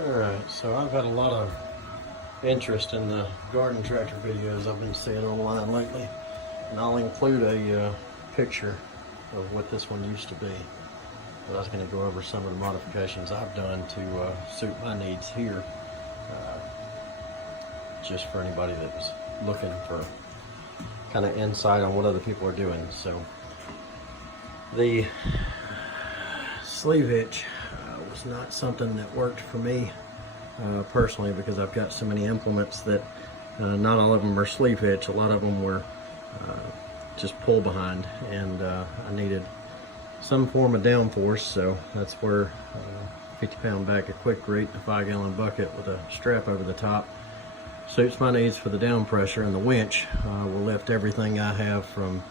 Alright, so I've had a lot of interest in the garden tractor videos I've been seeing online lately, and I'll include a picture of what this one used to be. But I was going to go over some of the modifications I've done to suit my needs here, just for anybody that was looking for kind of insight on what other people are doing. So the sleeve hitch was not something that worked for me personally, because I've got so many implements that not all of them are sleeve hitch. A lot of them were just pull behind, and I needed some form of downforce, so that's where 50-pound bag of Quikrete, a 5-gallon bucket with a strap over the top, suits my needs for the down pressure. And the winch will lift everything I have from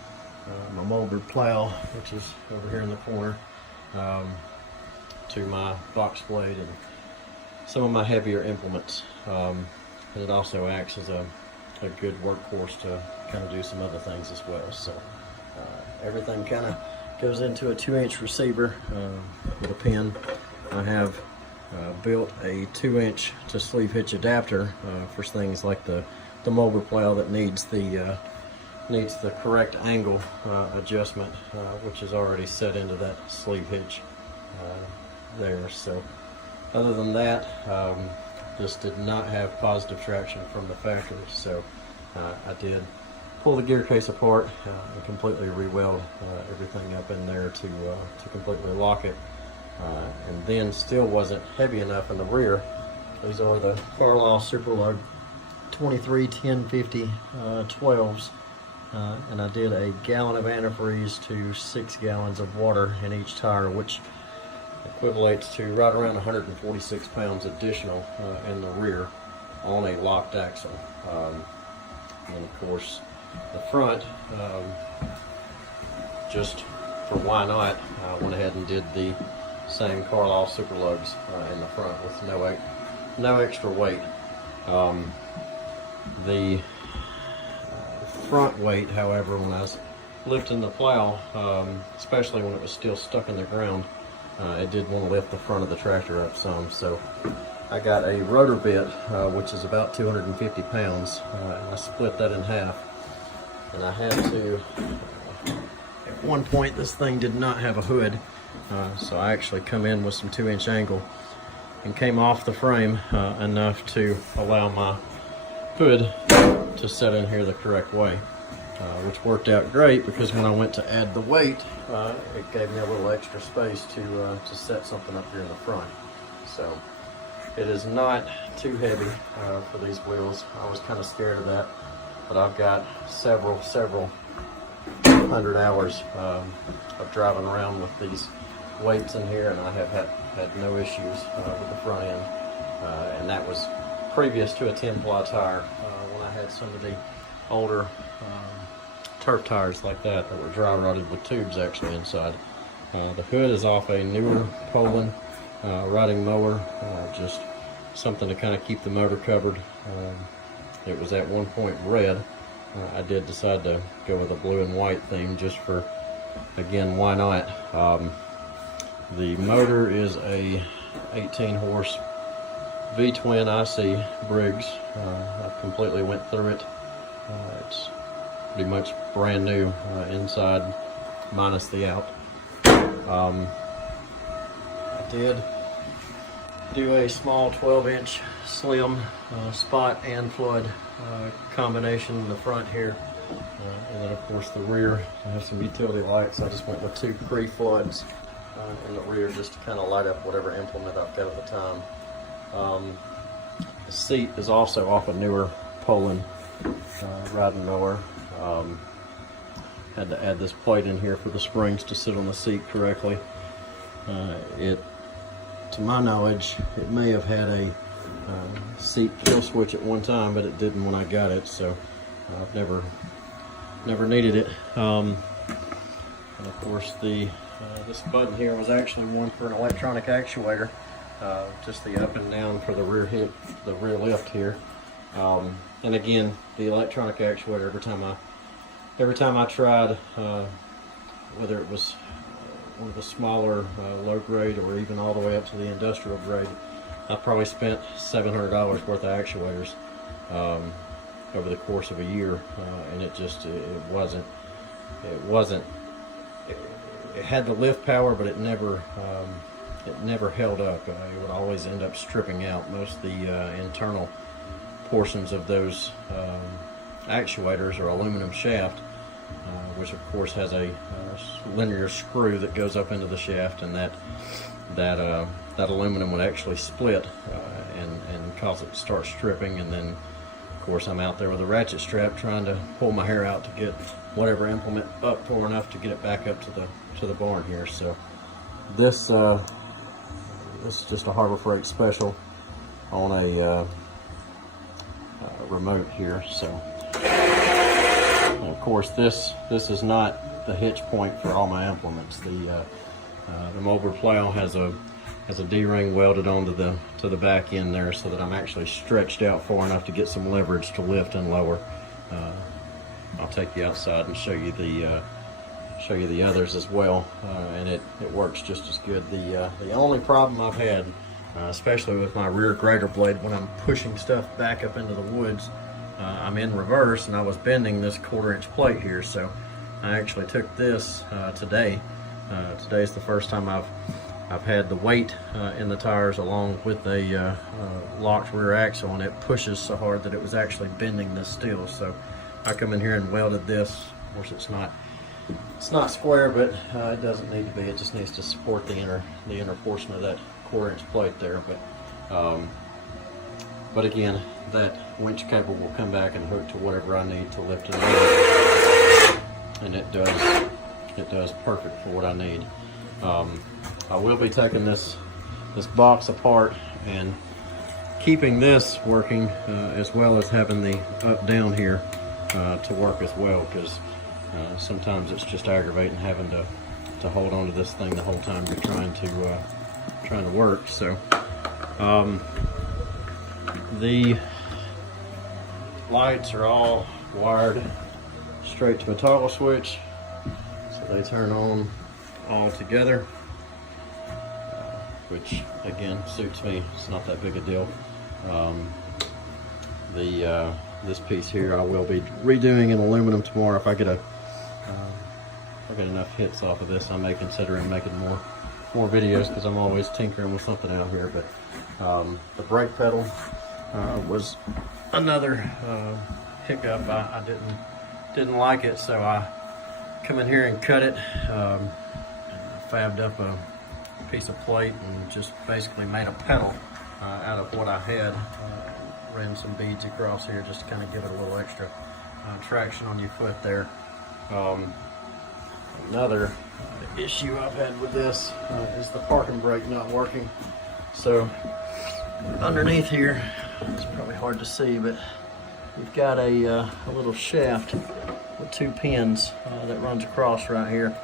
my molded plow, which is over here in the corner, to my box blade and some of my heavier implements. And it also acts as a good workhorse to kind of do some other things as well. So everything kind of goes into a 2-inch receiver with a pin. I have built a 2-inch to sleeve hitch adapter for things like the molded plow that needs the correct angle adjustment, which is already set into that sleeve hitch there. So other than that, this did not have positive traction from the factory, so I did pull the gear case apart and completely re-weld everything up in there to completely lock it, and then still wasn't heavy enough in the rear. These are the Carlisle Superlug 23 1050 12s, and I did a gallon of antifreeze to 6 gallons of water in each tire, which equivalates to right around 146 pounds additional in the rear on a locked axle. And of course the front, just for why not, I went ahead and did the same Carlisle Superlugs in the front with no extra weight. The front weight, however, when I was lifting the plow, especially when it was still stuck in the ground, it did want to lift the front of the tractor up some. So I got a rotor bit, which is about 250 pounds, and I split that in half. And I had to, at one point this thing did not have a hood, so I actually come in with some 2-inch angle and came off the frame enough to allow my hood to set in here the correct way, which worked out great, because when I went to add the weight, it gave me a little extra space to set something up here in the front. So it is not too heavy for these wheels. I was kind of scared of that, but I've got several hundred hours of driving around with these weights in here, and I have had no issues with the front end, and that was previous to a 10-ply tire, when I had some of the older turf tires like that were dry rotted with tubes actually inside. The hood is off a newer Poland riding mower, just something to kind of keep the motor covered. It was at one point red. I did decide to go with a blue and white theme, just for, again, why not. The motor is a 18 horse V-twin IC Briggs. I completely went through it. It's pretty much brand new inside, minus the out. I did do a small 12-inch slim spot and flood combination in the front here, and then of course the rear, I have some utility lights. I just went with 2 pre-floods in the rear, just to kind of light up whatever implement I've got at the time. The seat is also off a newer Poland riding mower. Had to add this plate in here for the springs to sit on the seat correctly. To my knowledge, it may have had a seat kill switch at one time, but it didn't when I got it, so I've never needed it. And of course, this button here was actually one for an electronic actuator, just the up and down for the rear lift here. And again, the electronic actuator, every time I tried, whether it was one of the smaller low grade or even all the way up to the industrial grade, I probably spent $700 worth of actuators over the course of a year, and it had the lift power, but it never held up. It would always end up stripping out. Most of the internal portions of those actuators are aluminum shaft, which of course has a linear screw that goes up into the shaft, and that aluminum would actually split and cause it to start stripping. And then of course I'm out there with a ratchet strap trying to pull my hair out to get whatever implement up far enough to get it back up to the barn here. So this is just a Harbor Freight special on a remote here. So of course this is not the hitch point for all my implements. The Moberg plow has a D-ring welded onto the back end there, so that I'm actually stretched out far enough to get some leverage to lift and lower. I'll take you outside and show you the others as well, and it works just as good. The only problem I've had, especially with my rear grader blade, when I'm pushing stuff back up into the woods, I'm in reverse and I was bending this 1/4 inch plate here, so I actually took this today. Today's the first time I've had the weight in the tires along with a locked rear axle, and it pushes so hard that it was actually bending this steel. So I come in here and welded this. Of course it's not square, but it doesn't need to be. It just needs to support the inner portion of that 1/4 inch plate there. But again, that winch cable will come back and hook to whatever I need to lift and lower, and it does perfect for what I need. I will be taking this box apart and keeping this working, as well as having the up down here to work as well, because sometimes it's just aggravating having to hold on to this thing the whole time you're trying to work. So the lights are all wired straight to a toggle switch, so they turn on all together, which again suits me. It's not that big a deal. This piece here I will be redoing in aluminum tomorrow. If I get enough hits off of this, I may consider making more videos, because I'm always tinkering with something out here. But the brake pedal was another hiccup. I didn't like it, so I come in here and cut it. Fabbed up a piece of plate and just basically made a pedal out of what I had. Ran some beads across here just to kind of give it a little extra traction on your foot there. Another issue I've had with this is the parking brake not working. So underneath here, it's probably hard to see, but we've got a little shaft with 2 pins that runs across right here.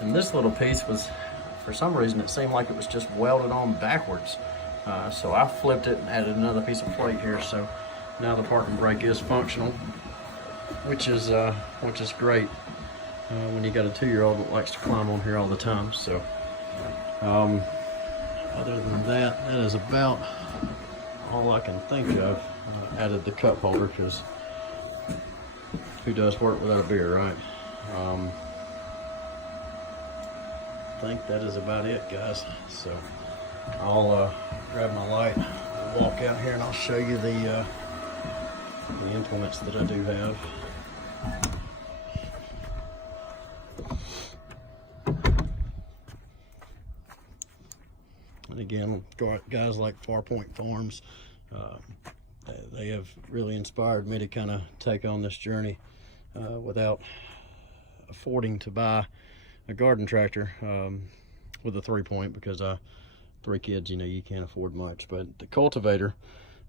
And this little piece was, for some reason, it seemed like it was just welded on backwards. So I flipped it and added another piece of plate here. So now the parking brake is functional, which is great when you got a 2-year-old that likes to climb on here all the time. So other than that, that is about all I can think of. Added the cup holder, because who does work without a beer, right? I think that is about it, guys. So I'll grab my light, I'll walk out here, and I'll show you the implements that I do have. And again, guys like Farpoint Farms, they have really inspired me to kind of take on this journey without affording to buy a garden tractor with a 3-point, because 3 kids, you can't afford much. But the cultivator,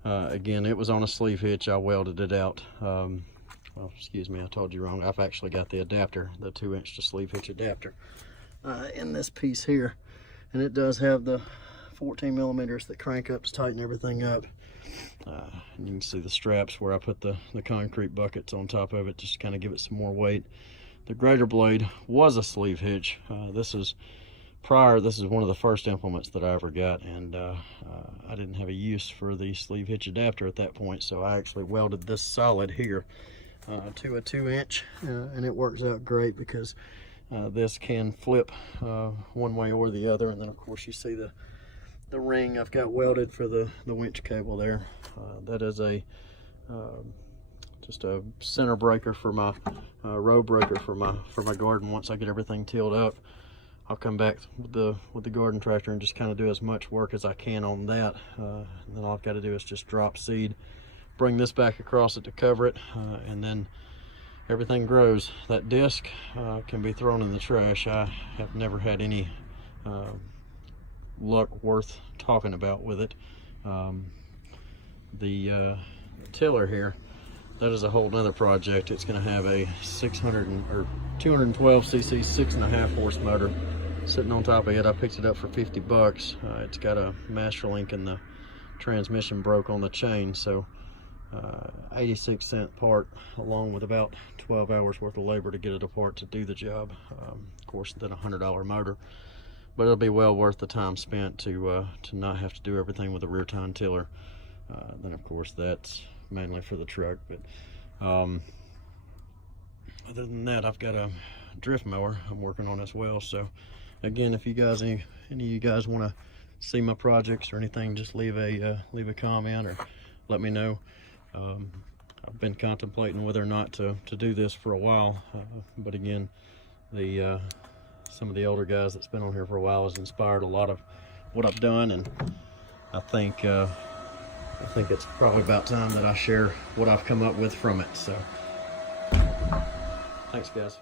again, it was on a sleeve hitch. I welded it out. Well, excuse me, I told you wrong. I've actually got the adapter, the 2-inch to sleeve hitch adapter in this piece here, and it does have the 14 millimeters that crank up to tighten everything up. And you can see the straps where I put the concrete buckets on top of it, just to kind of give it some more weight. The grader blade was a sleeve hitch. This is this is one of the first implements that I ever got, and I didn't have a use for the sleeve hitch adapter at that point, so I actually welded this solid here to a 2-inch, and it works out great because this can flip one way or the other. And then of course you see the ring I've got welded for the winch cable there. That is a just a center breaker for my row breaker for my garden. Once I get everything tilled up, I'll come back with the garden tractor and just kind of do as much work as I can on that. And then all I've got to do is just drop seed, bring this back across it to cover it, and then everything grows. That disc can be thrown in the trash. I have never had any luck worth talking about with it. The tiller here, that is a whole nother project. It's going to have a 212 cc 6.5 horse motor sitting on top of it. I picked it up for 50 bucks. It's got a master link and the transmission broke on the chain, so 86-cent part, along with about 12 hours worth of labor to get it apart to do the job. Of course, then a $100 motor, but it'll be well worth the time spent to not have to do everything with a rear tine tiller. Then of course that's mainly for the truck, but other than that, I've got a drift mower I'm working on as well. So again, if you guys, any of you guys want to see my projects or anything, just leave a comment or let me know. I've been contemplating whether or not to do this for a while, but again, some of the older guys that's been on here for a while has inspired a lot of what I've done, and I think it's probably about time that I share what I've come up with from it. So thanks, guys.